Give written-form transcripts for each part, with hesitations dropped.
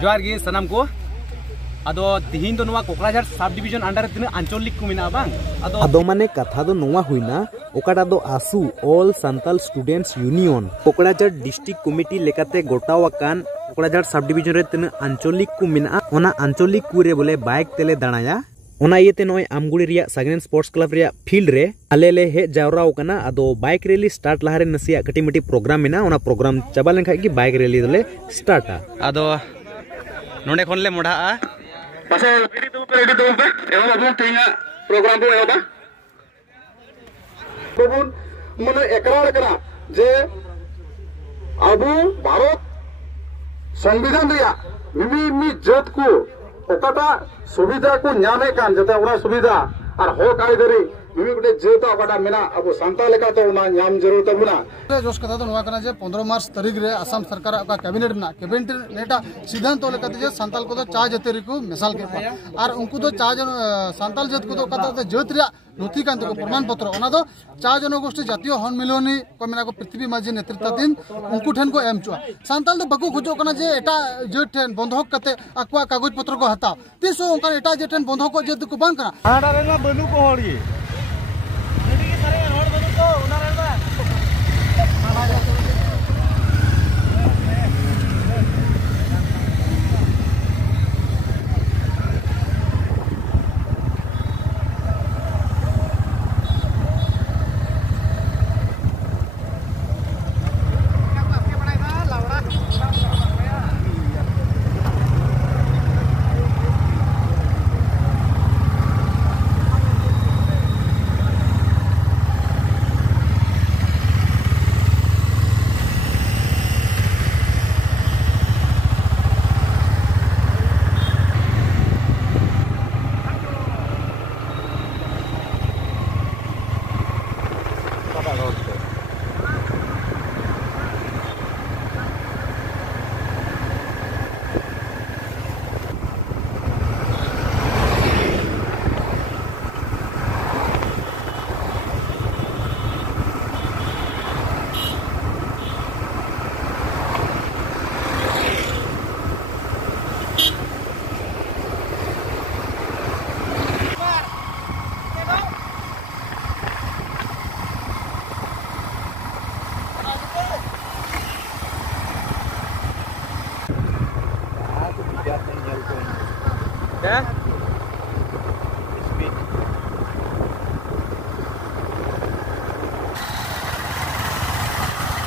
जोहार गे सनम को अदो तिहिन दो नवा कोकराझार सब डिविजन अंडर तीन आंचलिक को मिना बांग अदो माने कथा दो नवा हुइना ओकाटा दो आसु all Santal students union Kokrajhar district committee लेकाते गोटावाकान कोकराझार सब डिविजन रे तीन आंचलिक को मिना ओना आंचलिक कुरे बोले बाइक तेले दाणाया ओना इयते नय आमगुड़ी रिया सागनेन स्पोर्ट्स क्लब रिया फील्ड रे आले ले हे जावराव कना अदो बाइक रैली स्टार्ट लाहारे नसिया कटी मिटी प्रोग्राम मेना ओना प्रोग्राम चाबा लेन खाय की बाइक रैली दोले स्टार्टा अदो नोंडे खन ले मोढ़ा पासे रेडी दो पे एवं अब तेना प्रोग्राम को एवं बबुन मने एकरार करा जे अबु भारत संविधान रिया मिमी जत को ओकाटा सुविधा को न्यामे कान जते ओना सुविधा और हक आइदरी मिमी गुटे जेता ओकाटा मेना अब सांता लेका तो ओना न्याम जरूर तबुना जोश कथा तो नवा कना जे 15 मार्च तारीख रे असम सरकार का कैबिनेट में कैबिनेट नेटा सिद्धांत लेकाते जे सांताल को तो चा जतेरी को मिसाल के और उनको तो चा जन सांताल जत को तो कथा जत रिया नथी कान तो प्रमाण पत्र ओना दो चा जनगोष्ठी जातीय हनमिलनी को मेना को पृथ्वी माझी नेतृत्वाधीन उनको ठन को एम चुआ सांताल तो बको खुजो कना जे एटा जत ठन बंधक कते अक्वा कागज पत्र को हता तिसो उनका एटा जत ठन बंधक को जत को बांग कना आडा रेना बनु को होड़ी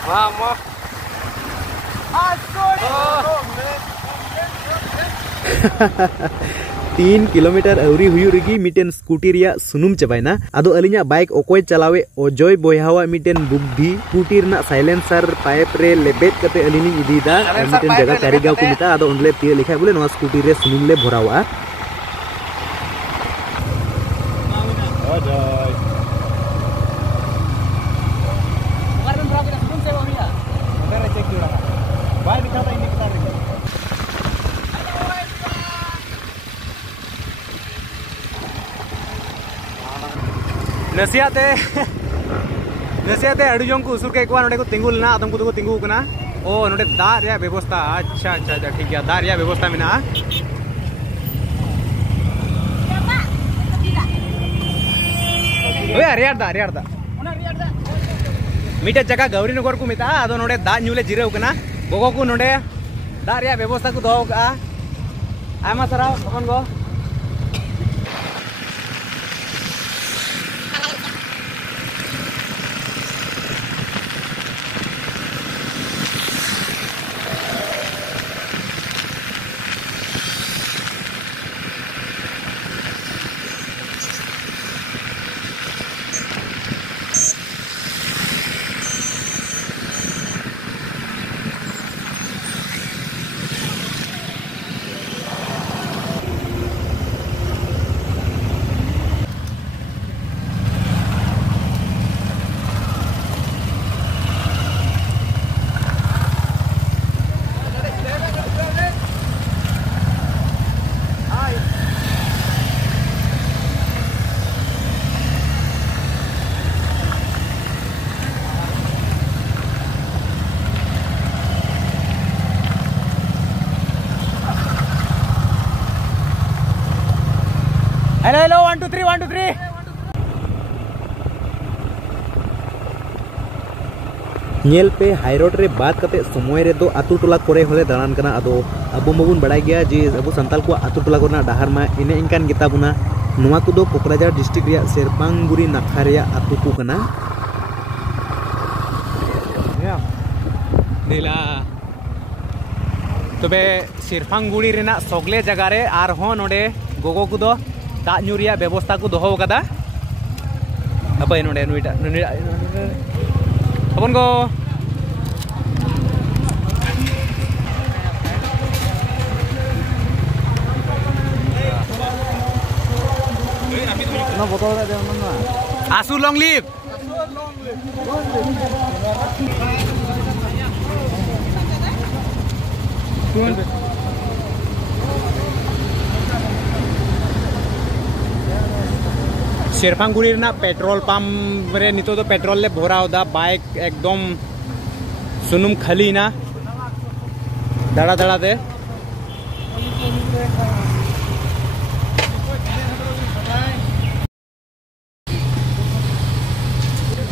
Vamos. 3 किलोमीटर अवरी हुयु रगी मिटेन स्कूटी रिया सुनुम चबाइना आदो अलिया बाइक ओकोय चलावे अजय बोयहावा मिटेन बुद्धि स्कूटी रना साइलेंसर पाइप रे लेबेट कते अलिनी इदीदा मिटेन जगह कारिगाव को मिता आदो उनले तिय लिखा बोले नवा स्कूटी रे सुनुम ले भरावा नसियाते अडुजों को उसुर के एक बार नोडे को तिंगुल ना आदम को तिंगु कना ओ नोडे दार या व्यवस्था अच्छा अच्छा अच्छा ठीक है दार या व्यवस्था में ना ओए हरियार दा मीटे जगह गौरी नगर को मिता आदो नोडे दा न्यूले जिरेव कना गोगो को नोडे दार या व्यवस्था को दो का आमा सरा भगन गो 2 3 1 2 3 नेल पे हाई रोड रे बात कते समय रे दो आतु टोला करे होले दालान कना अदो अबो मबुन बड़ाई गया जे अबो संताल को आतु टोला कोना डाहार मा इने इनकान गिता बुना नुवा कुदो कोकराझार डिस्ट्रिक्ट रिया सेरपांगुड़ी नाखा रिया आतु को कना नीला तबे सेरपांगुड़ी रेना सगले जगह रे आर हो नोडे गोगो कुदो दा न्यू रिया व्यवस्था को दोहो कदा अबे नोडे नुइटा अपन को आसू लॉन्ग लिव सेरपांगुड़ी ना पेट्रोल पंप रे नितो तो पेट्रोल ले भरा होदा बाइक एकदम सुनुम खाली ना दड़ा दड़ा दे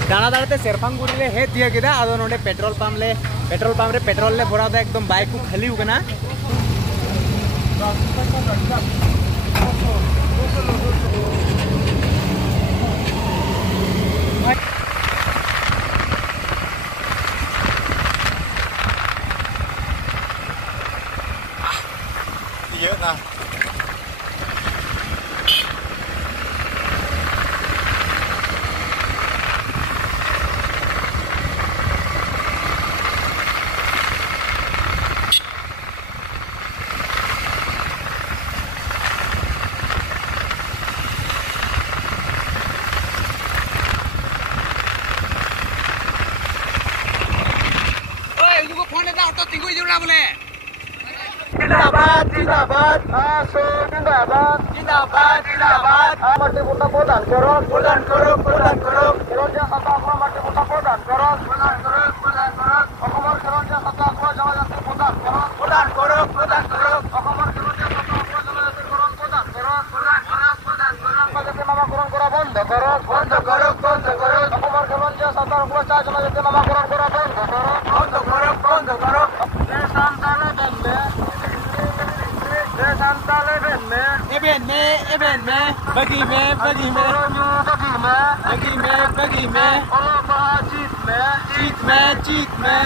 दाना दाना ते सेरपांगुड़ी ले हे दिया किदा आदो नोडे पेट्रोल पंप रे पेट्रोल ले भरा होदा एकदम बाइक को खाली होगना ये ना जिंदाबाद जिंदाबाद आसो जिंदाबाद जिंदाबाद जिंदाबाद मट्टी बुटा प्रदान करो प्रदान करो प्रदान करो खेलोंजा सत्ता को मट्टी बुटा प्रदान करो प्रदान करो प्रदान करो अखबार खेलोंजा सत्ता को जमानत प्रदान करो प्रदान करो प्रदान करो अखबार खेलोंजा सत्ता को जमानत प्रदान करो प्रदान करो प्रदान करो बजट नामाकरण करा बंद करो बंद करो बंद करो अखबार खेलोंजा सत्ता को जमानत नामाकरण करा बंद करो बंद करो event में बगी में बगी में बगी में बगी में जीत में जीत में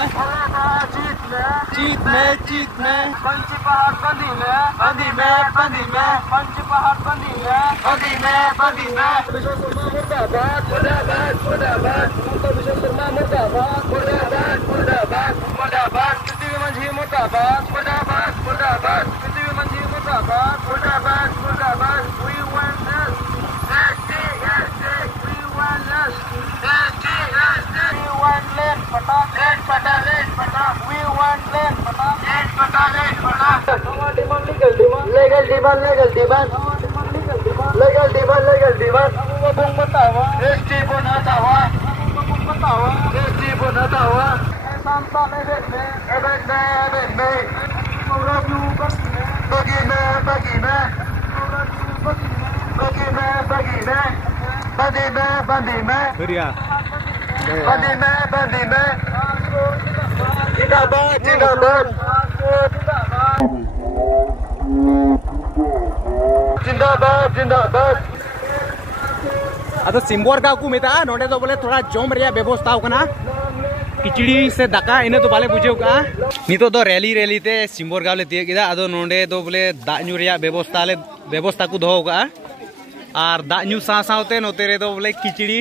जीत में जीत में पंची पहाड़ बंदी में बंदी में पंची पहाड़ बंदी में बंदी में विश्व शर्मा मुर्दाबाद मुर्दाबाद मुर्दाबाद विश्व शर्मा मुर्दाबाद मुर्दाबाद मुर्दाबाद मुर्दाबाद पृथ्वी मंझी मुर्दाबाद मुर्दाबाद मुर्दाबाद पृथ्वी मंझी मुर्दाबाद मुर्दाबाद मुर्दाबाद we want this we want this we want land pata we want land pata our demand legal demand legal demand legal demand legal demand legal demand bung batawa ST bonata wa ST bonata wa santa event में bagi में bagi में bagi में bagi में bandi में bandi में bandi में जिंदाबाद जिंदाबाद जिंदाबाद जिंदाबाद अतो सिम्बोर गाँव को मेता नोडे तो बोले थोड़ा जम रिया व्यवस्था होकना किचड़ी से दाका इने तो बाले बुझे का नितो तो रैली ते सिम्बोर गाँव ले तिये किदा अदो नोडे तो बोले दा न्यू रिया व्यवस्था को दोहो का और दा न्यू साथे नोते रे तो बोले खिचड़ी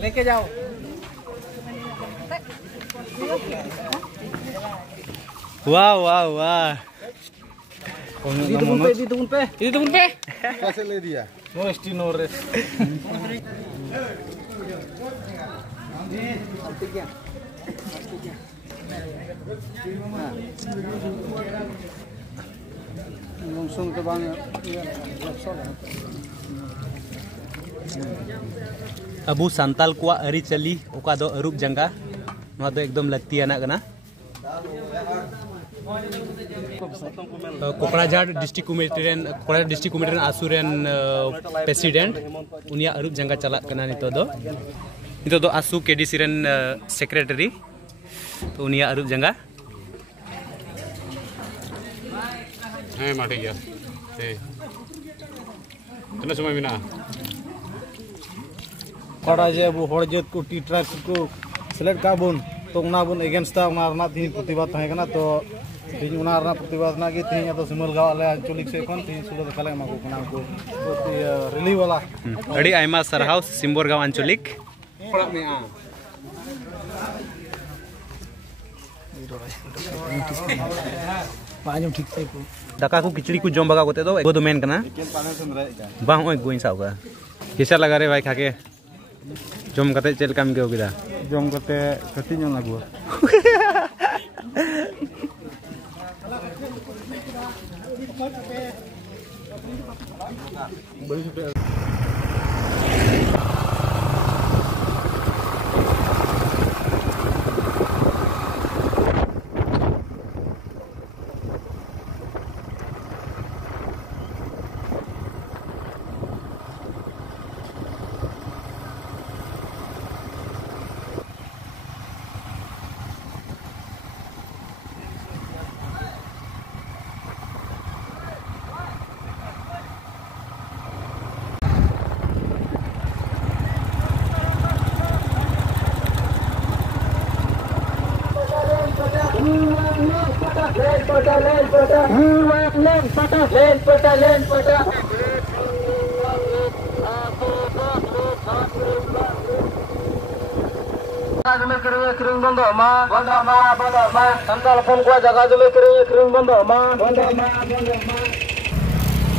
लेके जाओ वाह वाह वाह पे कैसे ले दिया नो एसटी नो रेस सुन के बाद अबू संताल को अरी चली ओका दो अरूप जंगा नवा दो एकदम लत्तियाना कना कोकराझार डिस्ट्रिक्ट कमिटी आसुरेन प्रेसिडेंट उनिया अरुप जंगा चला कना नितो दो आसु केडीसी रेन सेक्रेटरी तो उनिया अरुप जंगा हाँ माटे गया कितना समय मिना कड़ा जे अब हर जात को टी ट्राइब्स को सेलेक्ट का बुन तो उना बुन अगेंस्ट ता उना रना तीन प्रतिवाद तहे कना तो तीन उना रना प्रतिवाद ना कि तीन तो सिमल गाँव ले आंचलिक से कोन तीन सुलो दखाले मा को कना को रिली वाला अड़ी आयमा सरहाउ सिम्बोर गाँव आंचलिक ठीक से को दाका को खिचड़ी को जम बगा कोते दो मेन कना बा होय गोइन साउगा केसा लगा रे भाई खाके जम कते चेल काम के होगिदा जम करते कति न लागो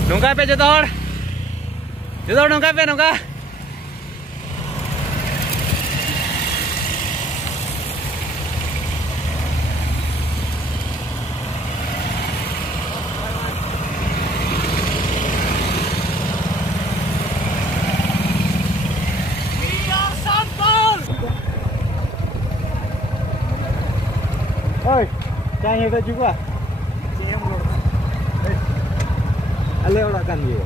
नौका पे जतोड़ नौका पे नौका Oi, jangan ada juga. Ale orang kan dia.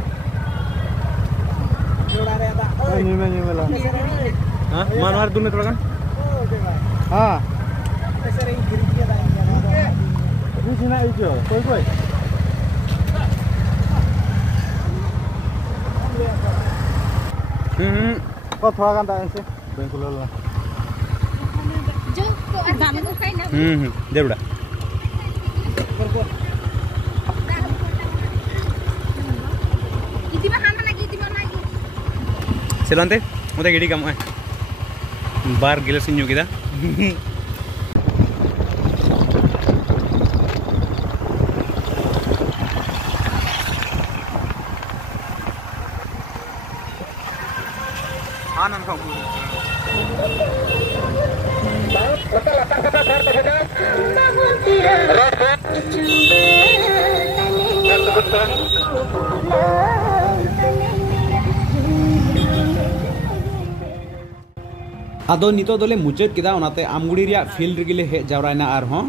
Ini lah. हाँ मानवार दूर में थोड़ा kan हाँ ini sini itu koi kau थोड़ा kan tak sih bengkul lah दे बड़ा सेलंते मुझे गिड़ी कम है बार गिले सिंजू किदा आनंद आदो नितो दोले मुचाद किदा ओनाते आमगुड़ी रिया फील्ड रिगिले हे जावरायना आरहों